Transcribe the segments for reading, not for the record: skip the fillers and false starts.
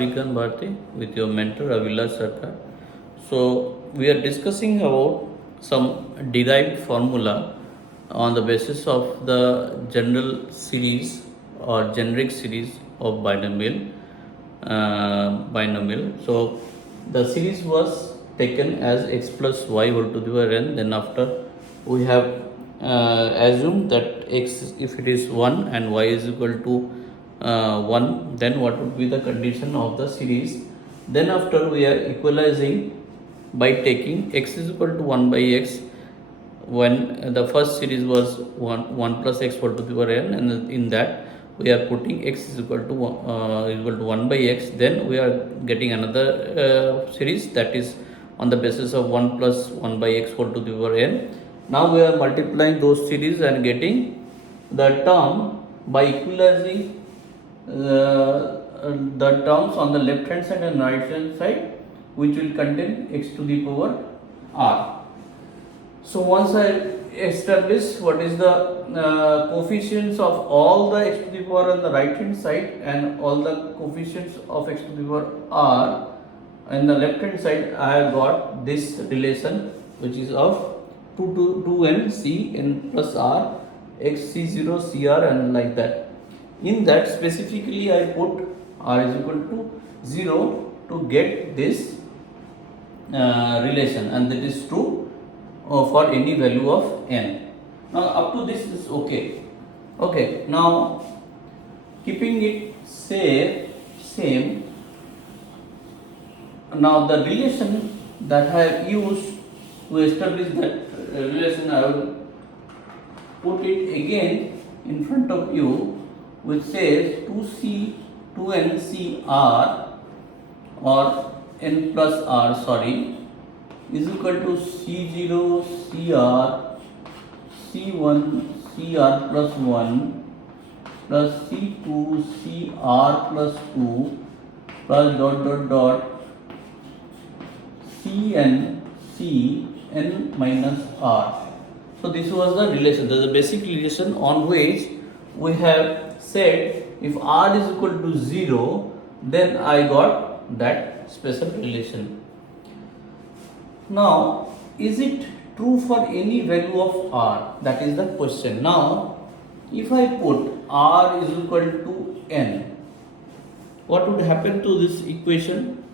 Vikan Bharti with your mentor Avilash Sarkar. So we are discussing about some derived formula on the basis of the general series or generic series of binomial. So the series was taken as x plus y whole to the power n. Then after we have assumed that x, if it is 1 and y is equal to 1, then what would be the condition of the series? Then after we are equalizing by taking x is equal to 1 by x when the first series was 1 plus x whole to the power n, and in that we are putting x is equal to 1 by x. Then we are getting another series that is on the basis of 1 plus 1 by x whole to the power n. Now we are multiplying those series and getting the term by equalizing the terms on the left hand side and right hand side, which will contain x to the power r. So once I establish what is the coefficients of all the x to the power on the right hand side and all the coefficients of x to the power r on the left hand side, I have got this relation which is of 2n c n plus r x c0 cr and like that. In that specifically I put r is equal to 0 to get this relation, and that is true for any value of n. Now up to this is okay. Okay, now keeping it same. Now the relation that I have used to establish that relation, I will put it again in front of you, which says 2n or n plus r, is equal to c0 cr c1 cr plus 1 plus c2 cr plus 2 plus dot cn minus r. So this was the relation. There is a basic relation on which we have said if r is equal to 0, then I got that special relation. Now, is it true for any value of r? That is the question. Now, if I put r is equal to n, what would happen to this equation?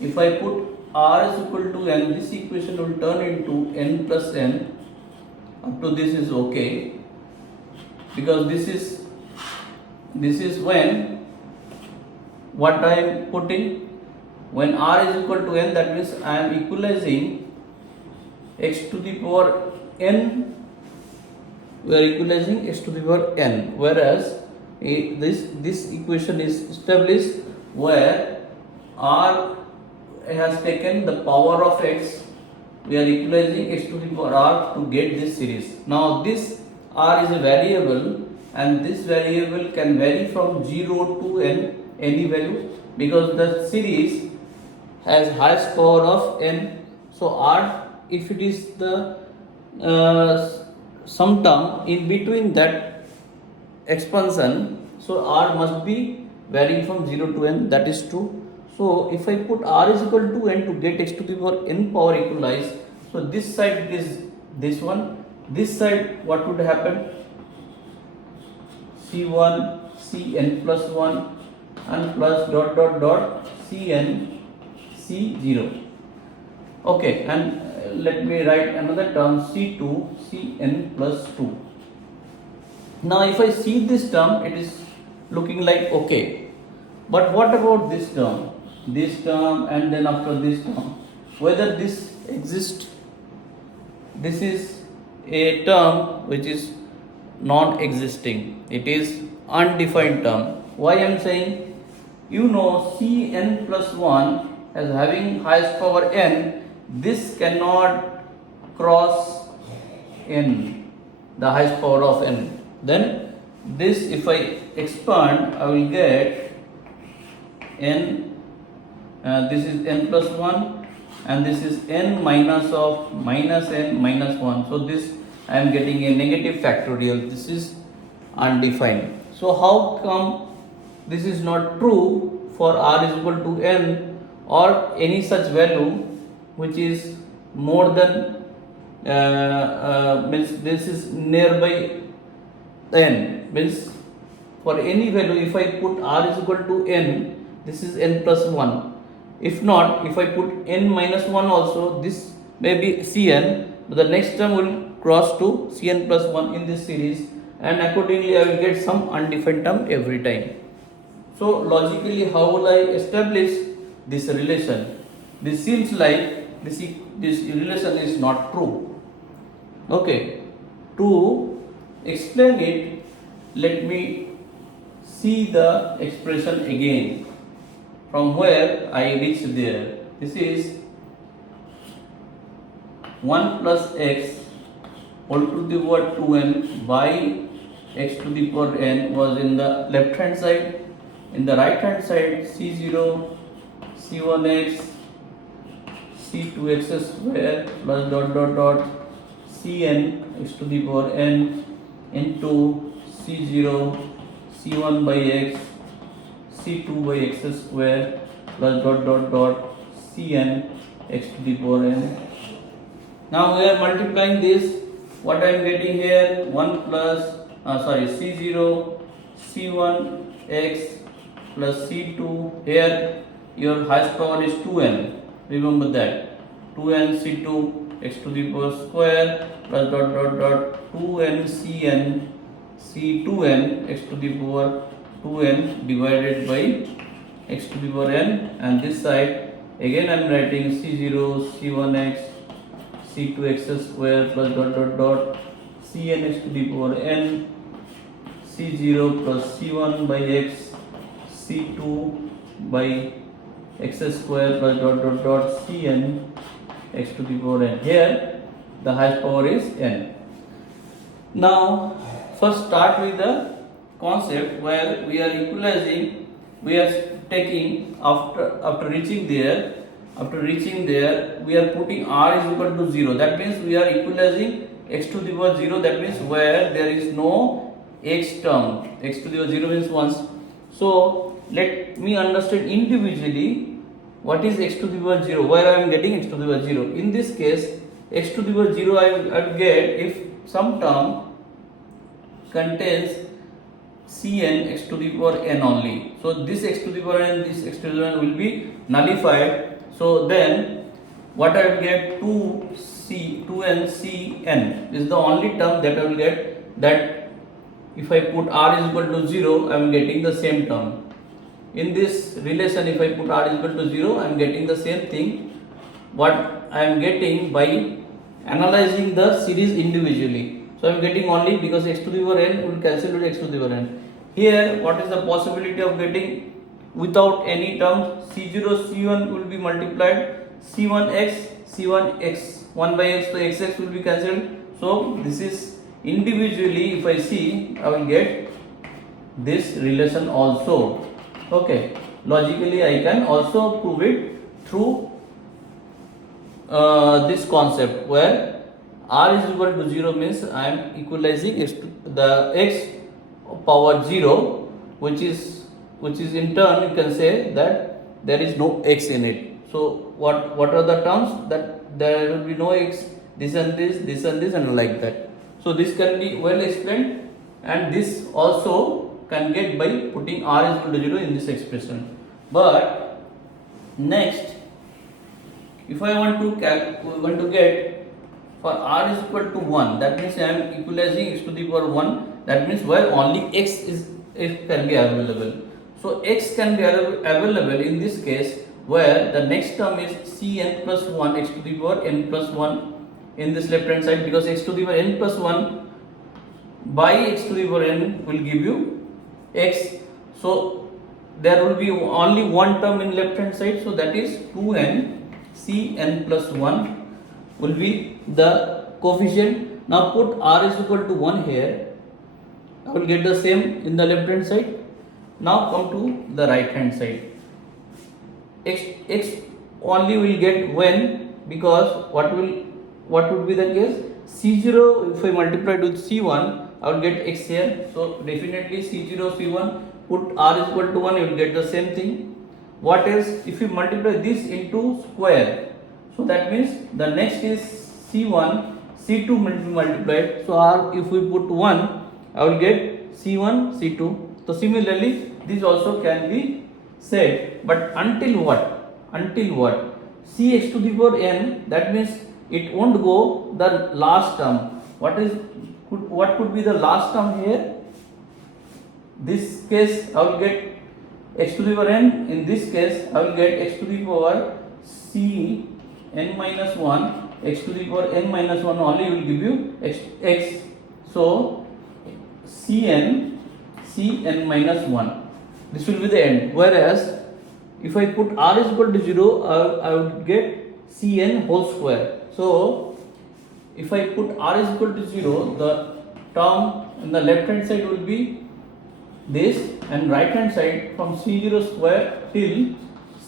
If I put r is equal to n, this equation will turn into n plus n. Up to this is okay, because this is when what I am putting. When r is equal to n, that means I am equalizing x to the power n. We are equalizing x to the power n, whereas this equation is established where r has taken the power of x. We are equalizing x to the power r to get this series. Now this r is a variable, and this variable can vary from 0 to n, any value, because the series has highest power of n. So r, if it is the some term in between that expansion, so r must be varying from 0 to n. That is true. So if I put r is equal to n to get x to the power n power equalized, so this side is this one. This side, what would happen? c1 cn plus 1 and plus dot cn c0. Okay, and let me write another term c2 cn plus 2. Now if I see this term, it is looking like okay, but what about this term, and then after this term, whether this exists? This is a term which is non-existing. It is undefined term. Why I am saying? You know, cn plus 1 as having highest power n, this cannot cross n, the highest power of n. Then this, if I expand, I will get n, this is n plus 1, and this is n minus of minus n minus 1. So this I am getting a negative factorial. This is undefined. So how come this is not true for r is equal to n or any such value which is more than means this is nearby n, means for any value if I put r is equal to n, this is n plus 1. If not, if I put n minus 1 also, this may be cn, but the next term will cross to cn plus 1 in this series, and accordingly I will get some undefined term every time. So logically, how will I establish this relation? This seems like this relation is not true. Okay, to explain it, let me see the expression again from where I reached there. This is 1 plus x whole to the power 2n by x to the power n was in the left hand side. In the right hand side, c0 c1x c2x square plus dot dot dot cn x to the power n into c0 c1 by x c2 by x square plus dot dot dot cn x to the power n. Now we are multiplying this. What I am getting here, 1 plus c0 c1 x plus c2. Here your highest power is 2n. Remember that 2n c2 x to the power square plus dot dot dot 2n cn c2n x to the power 2n divided by x to the power n, and this side again I am writing c0 c1x c2x square plus dot dot dot cn x to the power n c0 plus c1 by x c2 by x square plus dot dot dot cn x to the power n. Here the highest power is n. Now first start with the concept where we are equalizing. We are taking after reaching there we are putting r is equal to 0. That means we are equalizing x to the power 0. That means where there is no x term, x to the power 0 means once. So let me understand individually what is x to the power 0, where I am getting x to the power 0. In this case, x to the power 0 I will get if some term contains cn x to the power n only. So this x to the power n, this x to the power n will be nullified. So then what I will get 2n cn is the only term that I will get, that if I put r is equal to 0 I am getting the same term. In this relation if I put r is equal to 0 I am getting the same thing what I am getting by analyzing the series individually. So I am getting only, because x to the power n will cancel with x to the power n. Here what is the possibility of getting without any terms? c0 c1 will be multiplied, c1x c1x 1 by x, so xx will be cancelled. So this is individually if I see I will get this relation also. Okay, logically I can also prove it through this concept where r is equal to 0 means I am equalizing x to the x power 0, which is in turn you can say that there is no x in it. So what are the terms? That there will be no x, this and this and like that. So this can be well explained, and this also can get by putting r is equal to 0 in this expression. But next, if I want to get for r is equal to 1, that means I am equalizing x to the power 1. That means where only x can be available. So x can be available in this case where the next term is cn plus 1 x to the power n plus 1 in this left hand side, because x to the power n plus 1 by x to the power n will give you x. So there will be only one term in left hand side, so that is 2n cn plus 1 will be the coefficient. Now put r is equal to 1 here, I will get the same in the left hand side. Now come to the right hand side. X only will get when, because what would be the case? C0 if I multiply with C1 I will get x here. So definitely C0 C1, put r is equal to 1 you will get the same thing. What else? If you multiply this into square, so that means the next is C1, C2 will be multiplied. So if we put 1, I will get C1, C2. So similarly, this also can be said. But until what? Until what? Cx to the power n, that means it won't go the last term. What could be the last term here? This case I will get x to the power n. In this case I will get x to the power c n minus 1. X to the power n minus 1 only will give you x. So cn minus 1. This will be the end. Whereas if I put r is equal to 0, I would get cn whole square. So if I put r is equal to 0, the term on the left hand side will be this, and right hand side from c0 square till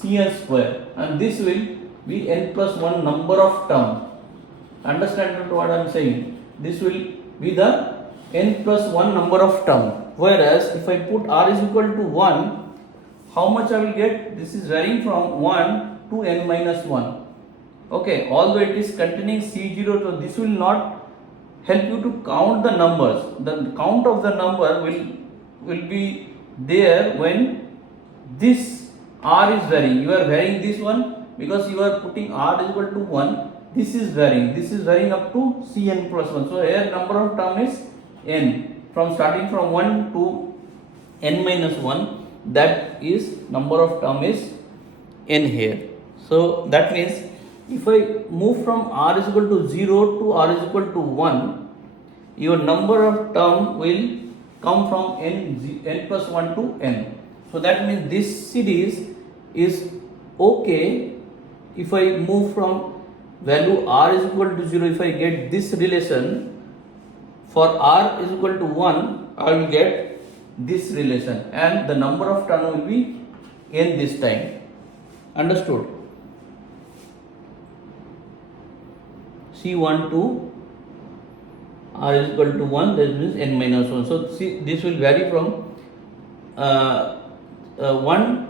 cn square, and this will be n plus 1 number of term. Understand what I am saying? This will be the n plus 1 number of term. Whereas if I put r is equal to 1, how much I will get? This is varying from 1 to n minus 1. Okay, although it is containing C0, so this will not help you to count the numbers. The count of the number will be there when this r is varying. You are varying this one because you are putting r is equal to 1. This is varying up to Cn plus 1. So here number of term is n, from starting from 1 to n minus 1. That is number of term is n here. So that means if I move from r is equal to 0 to r is equal to 1, your number of term will come from n plus 1 to n. So that means this series is okay. If I move from value r is equal to 0, if I get this relation, for r is equal to 1, I will get this relation, and the number of term will be n this time. Understood? C1 to r is equal to 1, that means n minus 1. So see, this will vary from 1,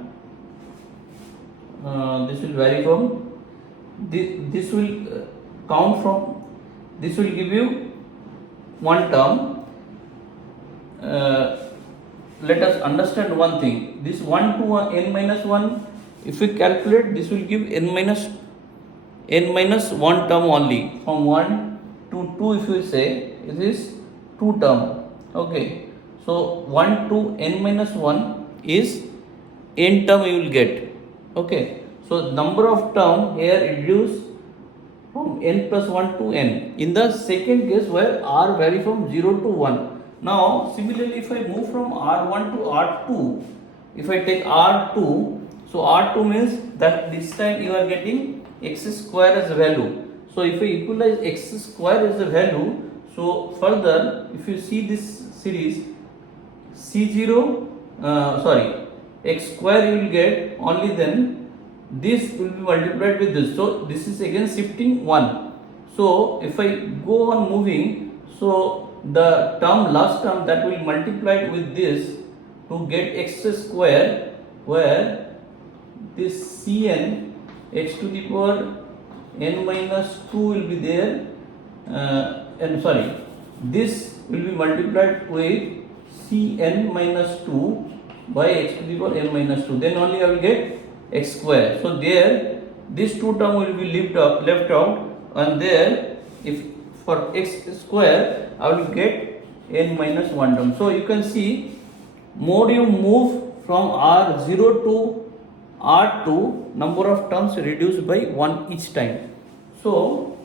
this will vary from this will count from, this will give you one term. Let us understand one thing. This 1 to n minus 1, if we calculate, this will give n minus 1 term only. From 1 to 2, if we say, it is 2 term. Okay. So 1 to n minus 1 is n term you will get. Okay. So number of term here reduced from n plus 1 to n. In the second case where r vary from 0 to 1. Now similarly, if I move from R1 to R2, if I take R2, so R2 means that this time you are getting x square as a value. So if I equalize x square as a value, so further if you see this series C0, x square you will get, only then this will be multiplied with this. So this is again shifting 1. So if I go on moving, so the term, last term, that will multiply with this to get x square, where this Cn x to the power n minus 2 will be there, this will be multiplied with Cn minus 2 by x to the power n minus 2. Then only I will get x square. So there this two term will be left out, and there if for x square I will get n minus 1 term. So you can see, more you move from R0 to R2, number of terms reduced by 1 each time. So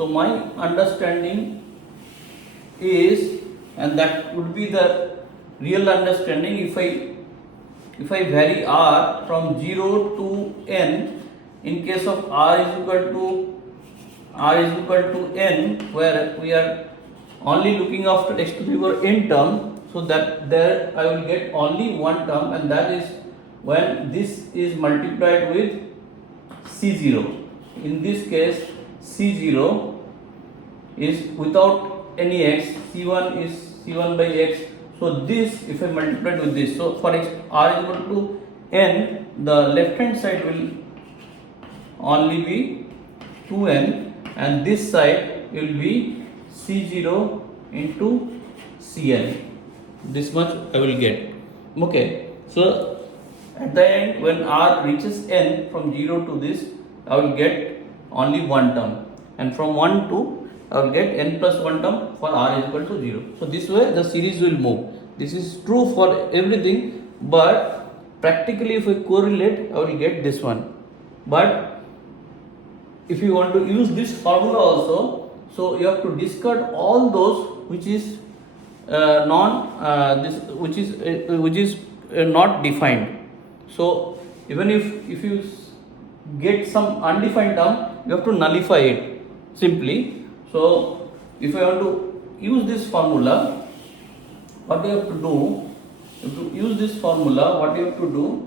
my understanding is, and that would be the real understanding, if I vary r from 0 to n, in case of r is equal to n, where we are only looking after x to the power n term, so that there I will get only one term, and that is when this is multiplied with C0. In this case C0 is without any x, C1 is C1 by x, So this, if I multiply with this, so for r is equal to n, the left hand side will only be 2n and this side will be c0 into cn. This much I will get. Okay, so at the end when r reaches n from 0 to this, I will get only one term, and from 1 to I will get n plus 1 term for r is equal to 0. So this way the series will move. This is true for everything, but practically if I correlate, I will get this one. But if you want to use this formula also, so you have to discard all those which is not defined. So even if you get some undefined term, you have to nullify it simply. So if I want to use this formula, what you have to do,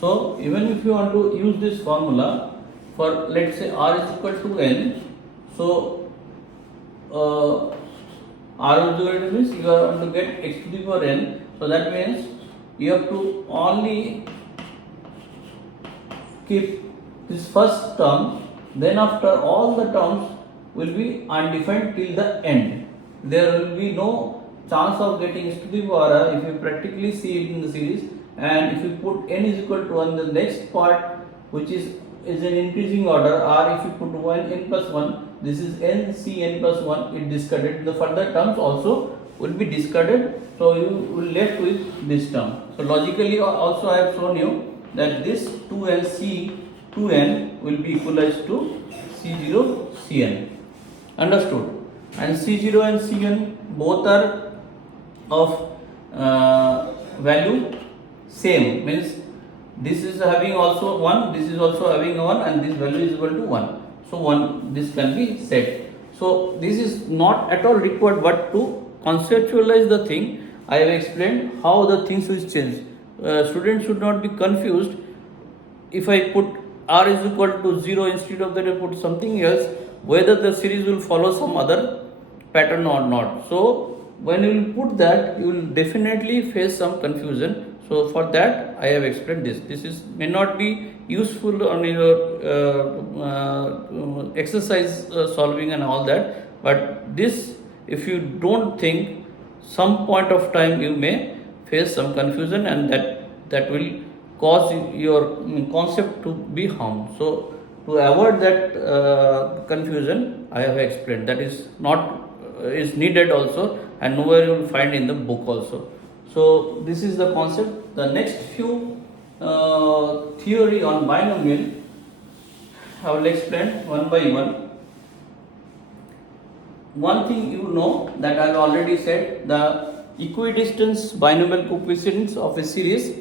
so even if you want to use this formula for, let's say, r is equal to n, so r is equal to means you want to get x to the power n, so that means you have to only keep this first term, then after all the terms will be undefined till the end. There will be no chance of getting x to the power r if you practically see it in the series. And if you put n is equal to 1, the next part which is an increasing order, or if you put 1 n plus 1, this is n c n plus 1, it discarded. The further terms also will be discarded, so you will left with this term. So logically also I have shown you that this 2n c 2n will be equalized to c0 cn. Understood? And c0 and cn both are of value same, means this is having also 1, this is also having 1, and this value is equal to 1. So 1, this can be set. So this is not at all required, but to conceptualize the thing, I have explained how the things will change. Students should not be confused. If I put r is equal to 0, instead of that I put something else, whether the series will follow some other pattern or not. So when you will put that, you will definitely face some confusion. So for that I have explained this. This is may not be useful on your exercise solving and all that, but this, if you don't think, some point of time you may face some confusion, and that will cause your concept to be harmed. So to avoid that confusion, I have explained. That is not is needed also, and nowhere you will find in the book also. So this is the concept. The next few theory on binomial I will explain one by one. One thing you know that I have already said, the equidistance binomial coefficients of a series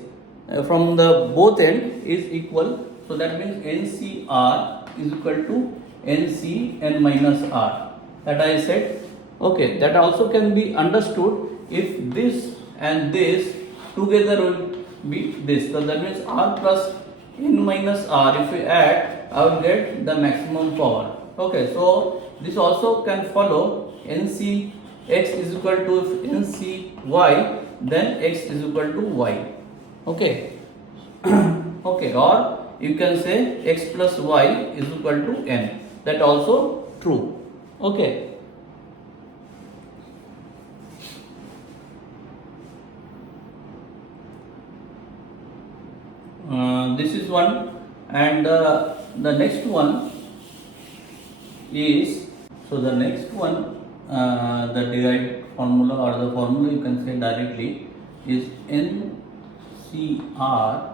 from the both end is equal. So that means NCR is equal to NC n minus R. That I said. Okay, that also can be understood if this and this together will be this. So that means r plus n minus r, if we add, I will get the maximum power. Okay, so this also can follow NC x is equal to NC y, then x is equal to y. Okay. Okay, or you can say x plus y is equal to n. That also true. Okay. This is one, and the next one is, so the next one, the derived formula, or the formula you can say directly, is NCR.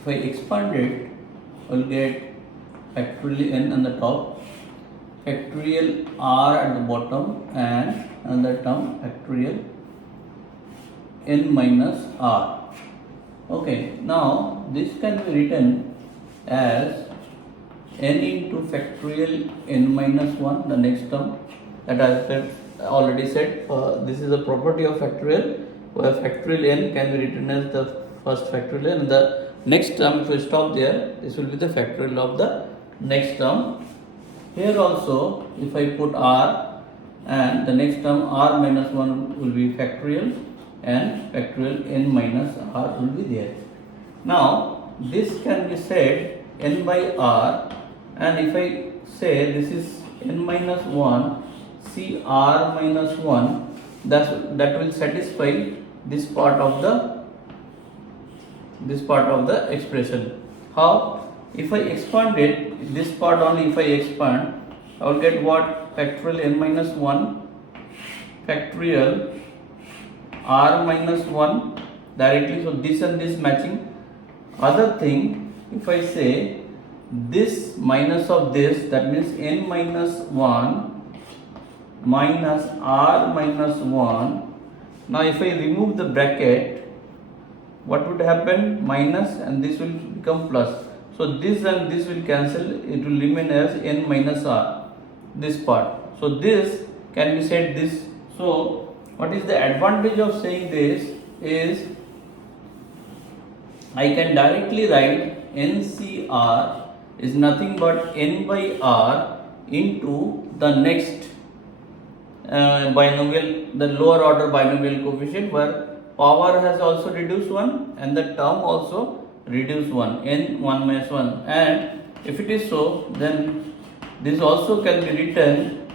If I expand it, I will get factorial n on the top, factorial r at the bottom, and another term factorial n minus r. Okay, now this can be written as n into factorial n minus 1, the next term, that I have already said. This is a property of factorial, where factorial n can be written as the first factorial n, and the next term, if we stop there, this will be the factorial of the next term. Here also, if I put r, and the next term r minus 1 will be factorial and factorial n minus r will be there. Now this can be said n by r, and if I say this is n minus 1 c r minus 1, that will satisfy this part of the expression. How? If I expand it, this part only if I expand, I will get what? Factorial n minus 1 factorial r minus 1 directly. So this and this matching. Other thing, if I say this minus of this, that means n minus 1 minus r minus 1. Now if I remove the bracket, what would happen? Minus, and this will become plus. So this and this will cancel, it will remain as n minus r, this part. So this can be said this. So what is the advantage of saying this is I can directly write NCR is nothing but n by r into the next binomial, the lower order binomial coefficient, where power has also reduced 1 and the term also reduced 1, n 1 minus 1. And if it is so, then this also can be written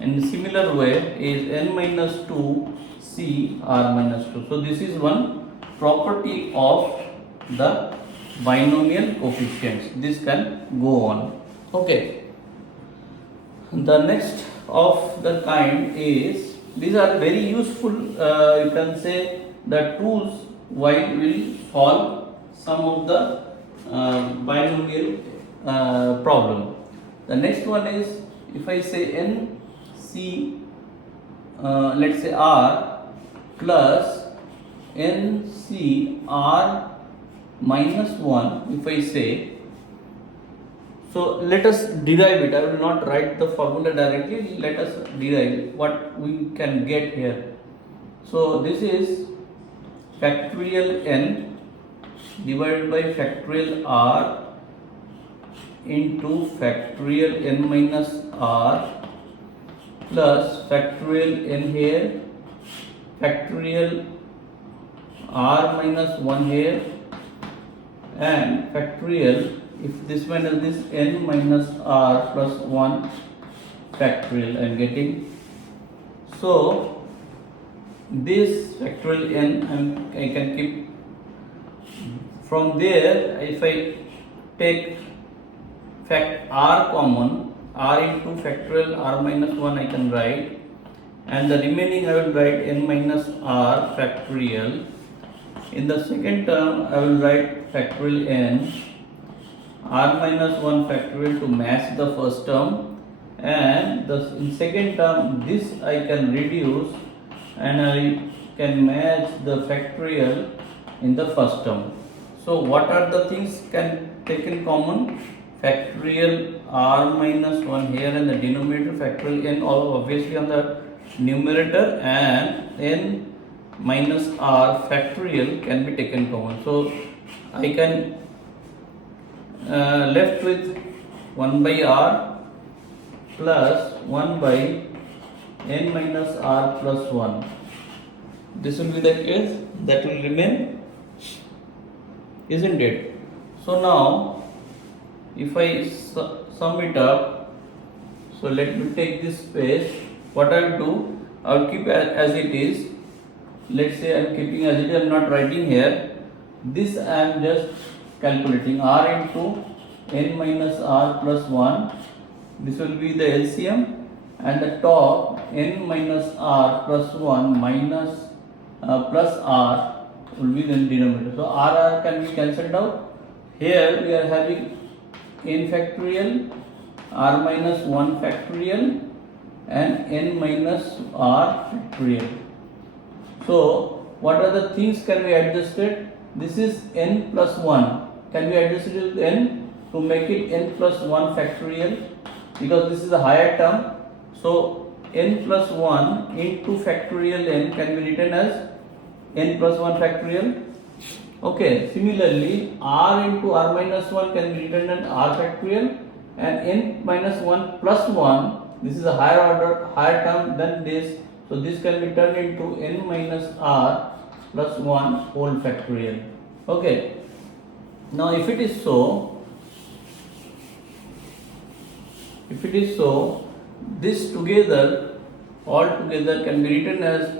in similar way is n minus 2 c r minus 2. So this is one property of the binomial coefficients. This can go on. Okay. The next of the kind is, these are very useful, you can say, the tools while we solve some of the binomial problem. The next one is, if I say n c let's say r plus n c r minus 1, if I say, so let us derive it. I will not write the formula directly, let us derive what we can get here. So this is factorial n divided by factorial r into factorial n minus r plus factorial n here, factorial r minus 1 here, and factorial, if this minus this, n minus r plus 1 factorial I am getting. So this factorial n I can keep. From there, if I take fact r common, r into factorial r minus 1 I can write, and the remaining I will write n minus r factorial. In the second term I will write factorial n r minus 1 factorial to match the first term, and in second term this I can reduce and I can match the factorial in the first term. So what are the things can take in common? Factorial r minus 1 here and the denominator, factorial n all obviously on the numerator, and n minus r factorial can be taken common. So I can left with 1 by r plus 1 by n minus r plus 1. This will be the case that will remain, isn't it? So now if I sum it up, so let me take this space. What I will do, I will keep as it is. Let's say I am keeping as it is, I am not writing here. This I am just calculating, r into n minus r plus 1. This will be the LCM, and the top n minus r plus 1 minus plus r will be the denominator. So r can be cancelled out. Here we are having n factorial, r minus 1 factorial, and n minus r factorial. So what are the things can be adjusted? This is n plus 1. Can be adjusted with n to make it n plus 1 factorial, because this is a higher term. So n plus 1 into factorial n can be written as n plus 1 factorial. Okay, similarly r into r minus 1 can be written as r factorial, and n minus 1 plus 1 this is a higher order, higher term than this. So this can be turned into n minus r plus 1 whole factorial. Okay. Now if it is so, this together, all together can be written as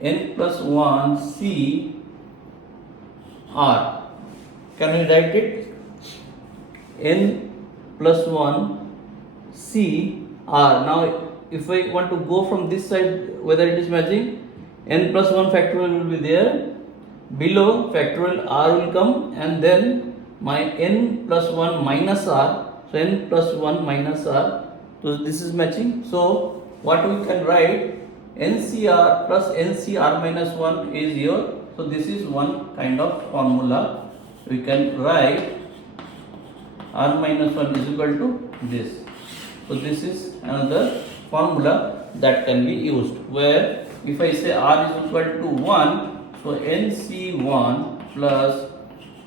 n plus 1 c r. Can we write it? N plus 1 c r. Now if I want to go from this side, whether it is matching, n plus 1 factorial will be there, below factorial r will come, and then my n plus 1 minus r, so n plus 1 minus r, so this is matching. So what we can write, ncr plus ncr minus 1 is here. So this is one kind of formula. We can write r minus 1 is equal to this. So this is another formula that can be used, where if I say r is equal to 1, so nc1 plus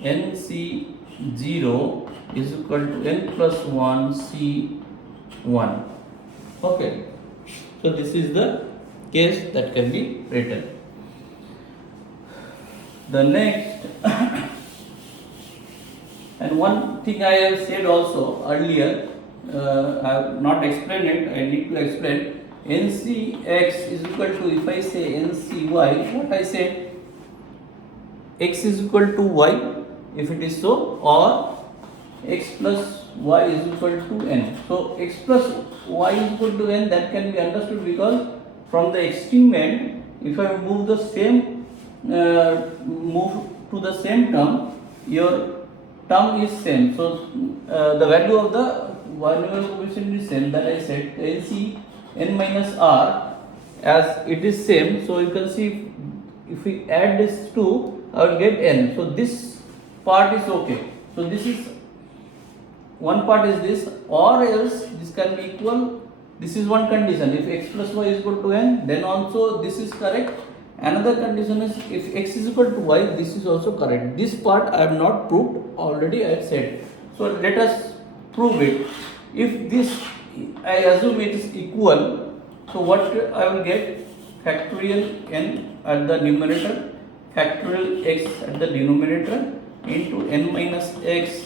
nc0 is equal to n plus 1 c1. Okay, so this is the case that can be written. The next and one thing I have said also earlier, I have not explained it, I need to explain. Ncx is equal to, if I say ncy, what I said, x is equal to y, if it is so, or x plus y is equal to n. So x plus y is equal to n, that can be understood, because from the extreme end, if I move the same, move to the same term, your term is same. So the value of the binomial coefficient is same, that I said nc n minus r, as it is same. So you can see, if we add this 2, I will get n. So this part is okay. So this is one part is this, or else this can be equal. This is one condition. If x plus y is equal to n, then also this is correct. Another condition is if x is equal to y, this is also correct. This part I have not proved, already I have said. So let us prove it. If this, I assume it is equal, so what I will get? Factorial n at the numerator, factorial x at the denominator, into n minus x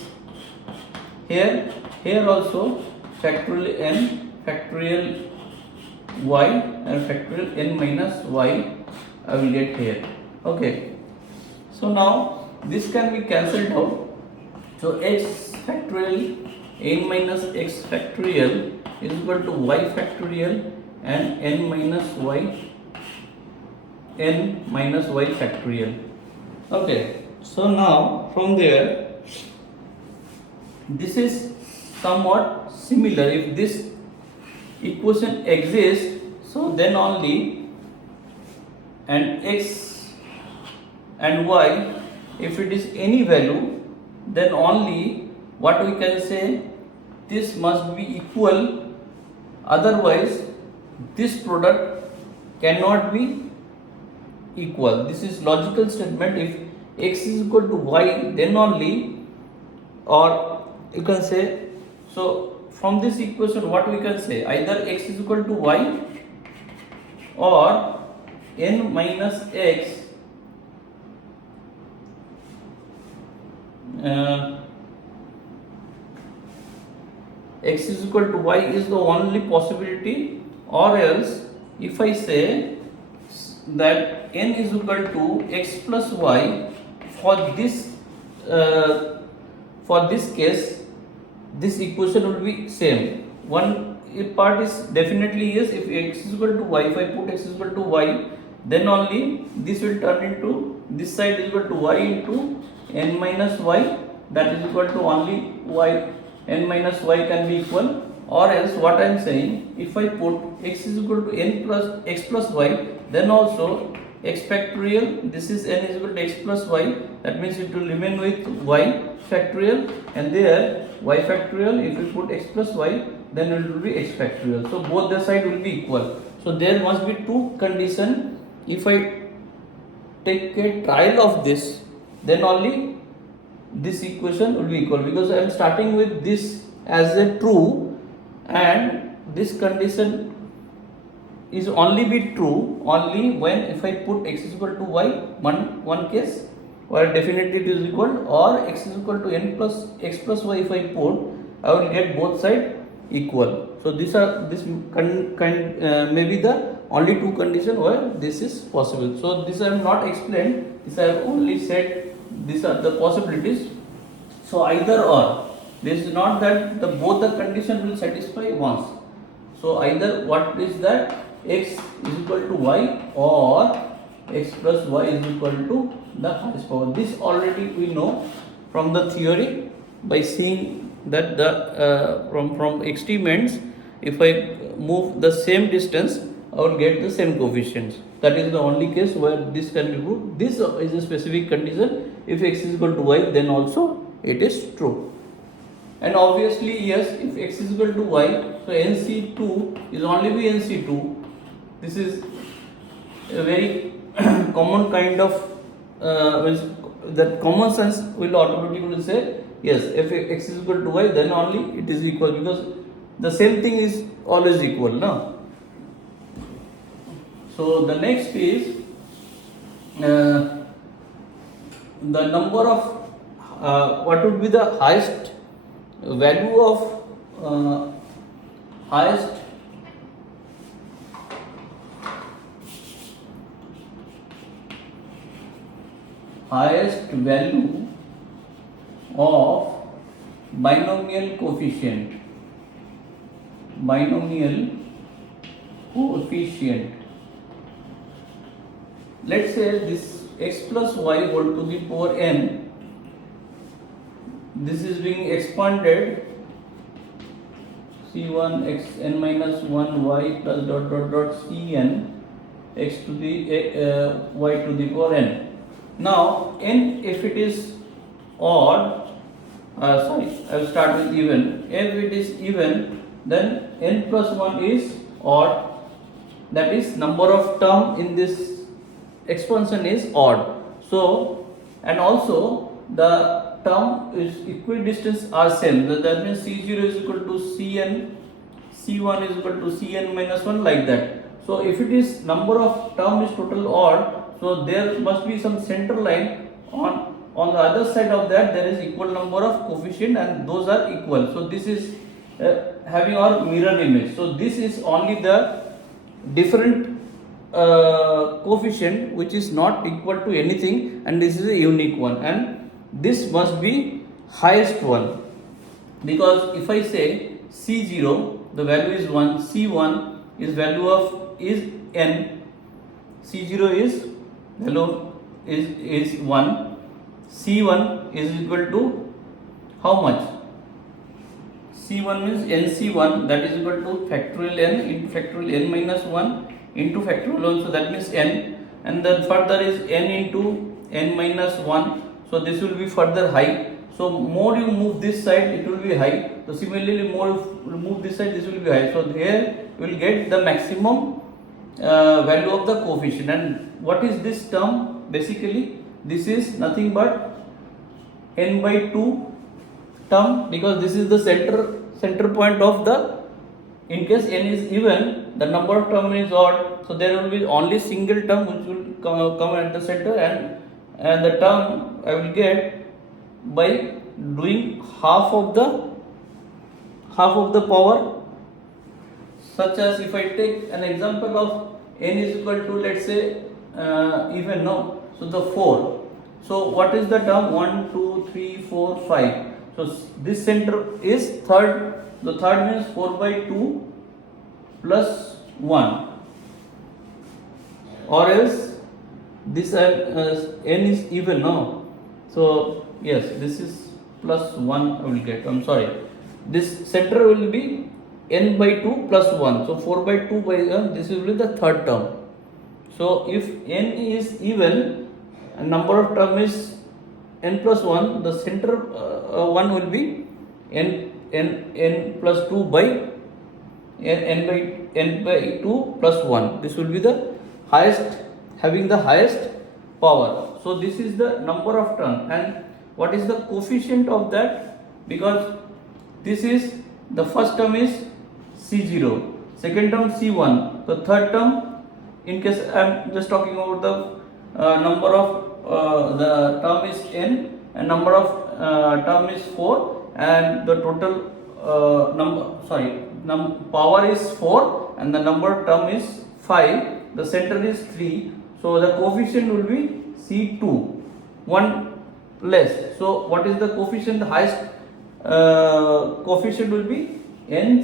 here, also factorial n, factorial y, and factorial n minus y I will get here. Okay, so now this can be cancelled out. So x factorial n minus x factorial is equal to y factorial and n minus y factorial. Okay, so now from there, this is somewhat similar. If this equation exists, so then only, and x and y, if it is any value, then only what we can say, this must be equal, otherwise this product cannot be equal. This is logical statement. If x is equal to y, then only, or you can say, so from this equation what we can say, either x is equal to y or n minus x x is equal to y is the only possibility, or else if I say that n is equal to x plus y, for this case, this equation will be same. One part is definitely yes, if x is equal to y, if I put x is equal to y, then only this will turn into, this side is equal to y into n minus y, that is equal to only y, n minus y can be equal, or else what I am saying, if I put x is equal to n plus x plus y, then also x factorial, this is n is equal to x plus y, that means it will remain with y factorial, and there y factorial, if we put x plus y, then it will be x factorial. So both the side will be equal. So there must be two conditions. If I take a trial of this, then only this equation will be equal, because I am starting with this as a true and this condition is only be true only when if I put x is equal to y, one case, where definitely it is equal, or x is equal to n plus x plus y if I put, I will get both sides equal. So these are maybe the only two conditions where this is possible. So this I have not explained, this I have only said these are the possibilities. So either or, this is not that the both the condition will satisfy once. So either what is that, x is equal to y or x plus y is equal to the highest power. This already we know from the theory by seeing that the from experiments, if I move the same distance, I will get the same coefficients. That is the only case where this can be proved. This is a specific condition. If x is equal to y, then also it is true. And obviously, yes, if x is equal to y, so NC2 is only be NC2. This is a very common kind of that common sense will automatically say yes, if x is equal to y, then only it is equal, because the same thing is always equal, no? So the next is the number of what would be the highest value of highest value of binomial coefficient. Let's say this x plus y whole to the power n, this is being expanded c1 x n minus 1 y plus dot dot dot cn x to the y to the power n. Now n, if it is odd, I will start with even. If it is even, then n plus 1 is odd, that is number of term in this expansion is odd. So, and also the term is equidistance are same, that means c0 is equal to cn, c1 is equal to cn minus 1, like that. So if it is number of term is total odd, so there must be some center line on the other side of that, there is equal number of coefficient and those are equal. So this is having our mirror image. So this is only the different coefficient which is not equal to anything, and this is a unique one, and this must be highest one, because if I say c0 the value is 1, c1 is value of is n, c0 is value is 1, c1 is equal to how much, c1 means nc1, that is equal to factorial n into factorial n minus 1 into factorial 1, so that means n, and then further is n into n minus 1, so this will be further high. So more you move this side, it will be high. So similarly, more you move this side, this will be high. So here we will get the maximum value of the coefficient. And what is this term? Basically, this is nothing but n by 2 term, because this is the center point of the, in case n is even, the number of term is odd, so there will be only single term which will come at the center, and the term I will get by doing half of the power, such as if I take an example of n is equal to, let's say even, no, so the 4, so what is the term, 1 2 3 4 5, so this center is third, the third means 4 by 2 plus 1, or else this n is even, no, so yes, this is plus 1 I will get, I'm sorry, this center will be n by 2 plus 1, so 4 by 2 by 1, this will be the third term. So if n is even and number of term is n plus 1, the center one will be n plus 2 by n by 2 plus 1, this will be the highest, having the highest power. So this is the number of term, and what is the coefficient of that, because this is the first term is C0, second term C1. The third term, in case I am just talking about the number of the term is n and number of term is 4 and the total power is 4 and the number of term is 5, the center is 3, so the coefficient will be C2, 1 less. So what is the coefficient? The highest coefficient will be n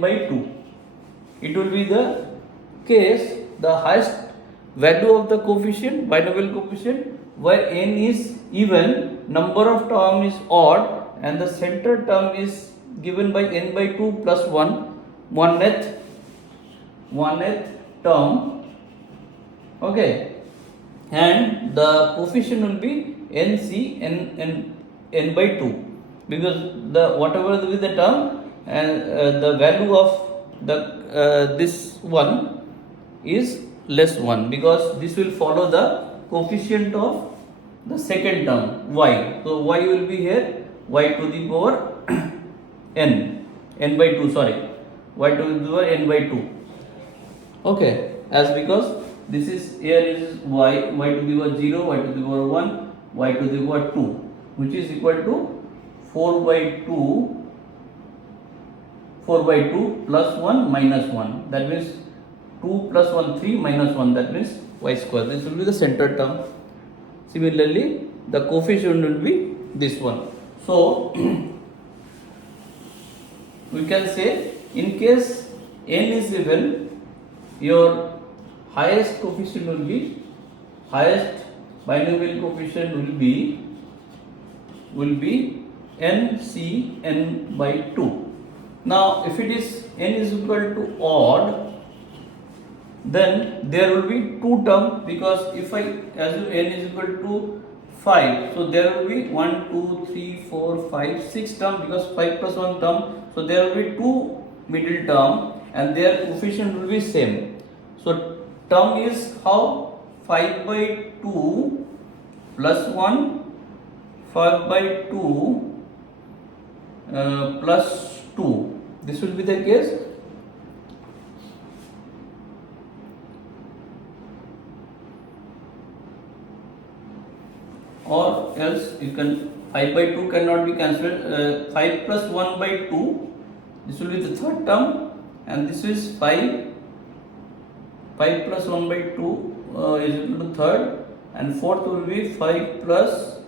by 2. It will be the case the highest value of the coefficient, binomial coefficient, where n is even, number of term is odd and the center term is given by n by 2 plus 1, 1th term, okay, and the coefficient will be n by 2, because the whatever will be the term and the value of the this one is less 1, because this will follow the coefficient of the second term y. So y will be here y to the power n by 2, sorry, y to the power n by 2, okay, as because this is here is y to the power 0, y to the power 1, y to the power 2, which is equal to 4 by 2 plus 1 minus 1, that means 2 plus 1 3 minus 1, that means y square. This will be the center term. Similarly, the coefficient will be this one. So we can say, in case n is even, your highest coefficient will be, highest binomial coefficient will be n by 2. Now if it is n is equal to odd, then there will be two terms, because if I assume n is equal to 5, so there will be 1 2 3 4 5 6 term, because 5 plus 1 term, so there will be two middle term and their coefficient will be same. So term is how? 5 by 2 plus 1, 5 by 2 plus 2. This will be the case. Or else you can, 5 by 2 cannot be cancelled, 5 plus 1 by 2, this will be the third term, and this is 5 plus 1 by 2 is equal to third, and fourth will be 5 plus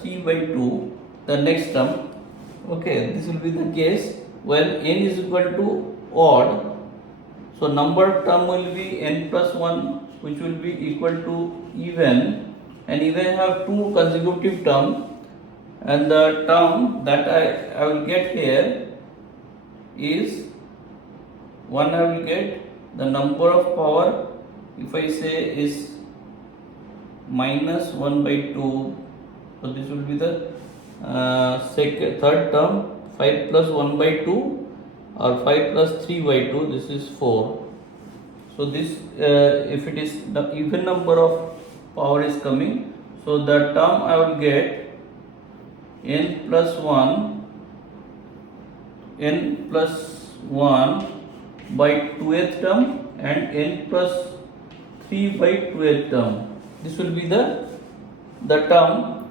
3 by 2, the next term, okay. This will be the case where n is equal to odd, so number term will be n plus 1, which will be equal to even, and even have two consecutive terms, and the term that I will get here is one. I will get the number of power, if I say is minus 1 by 2, so this will be the third term, 5 plus 1 by 2 or 5 plus 3 by 2, this is 4. So this if it is the even number of power is coming, so the term I will get n plus 1 by 2th term and n plus 3 by 2th term. This will be the term.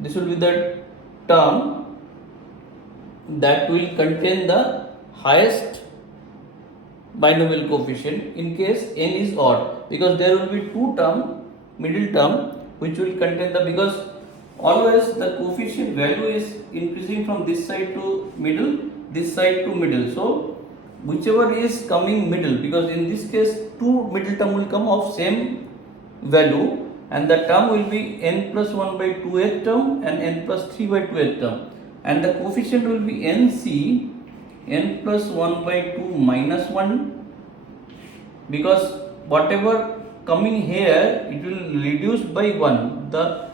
This will be the term that will contain the highest binomial coefficient in case n is odd, because there will be two term, middle term, which will contain the, because always the coefficient value is increasing from this side to middle, this side to middle, so whichever is coming middle, because in this case two middle term will come of same value, and the term will be n plus 1 by 2th term and n plus 3 by 2th term, and the coefficient will be n plus 1 by 2 minus 1, because whatever coming here it will reduce by 1, the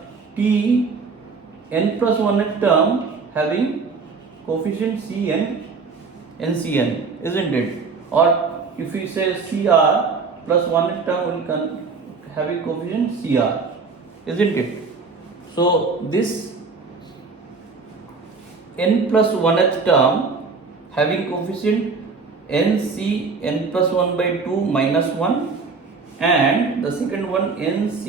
n plus 1th term having coefficient NCN, isn't it? Or if we say CR plus 1th term will having coefficient CR, isn't it? So this n plus 1th term having coefficient nc n plus 1 by 2 minus 1, and the second one nc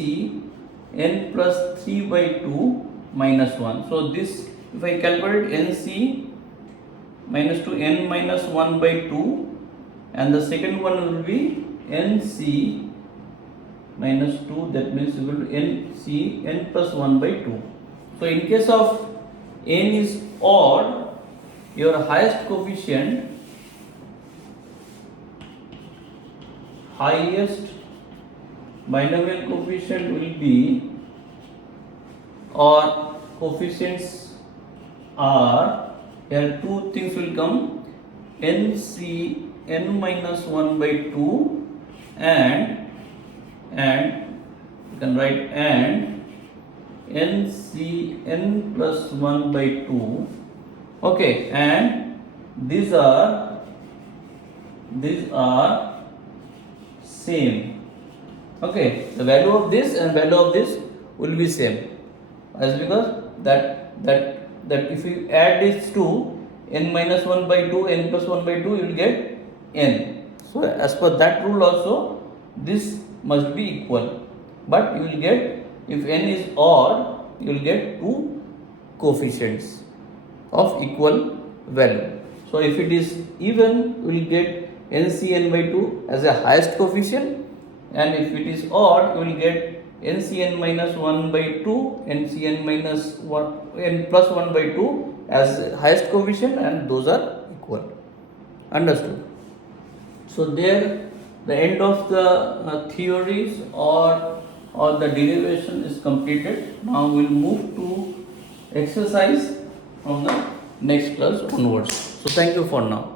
n plus 3 by 2 minus 1. So this, if I calculate nc minus 2 n minus 1 by 2, and the second one will be nc minus 2, that means equal to nc n plus 1 by 2. So in case of n is odd, your highest binomial coefficient will be, or coefficients are, here two things will come, nc n minus 1 by 2 and you can write and nc n plus 1 by 2. Okay, and these are same. Okay, the value of this and value of this will be same, as because that if you add these two, n minus 1 by 2 n plus 1 by 2, you will get n. So as per that rule also, this must be equal, but you will get, if n is odd, you will get two coefficients of equal value. So if it is even, we will get ncn by 2 as a highest coefficient, and if it is odd, you will get ncn minus 1 by 2, ncn minus 1 n plus 1 by 2 as highest coefficient, and those are equal. Understood? So there the end of the theories or the derivation is completed. Now we will move to exercise from the next class onwards. So thank you for now.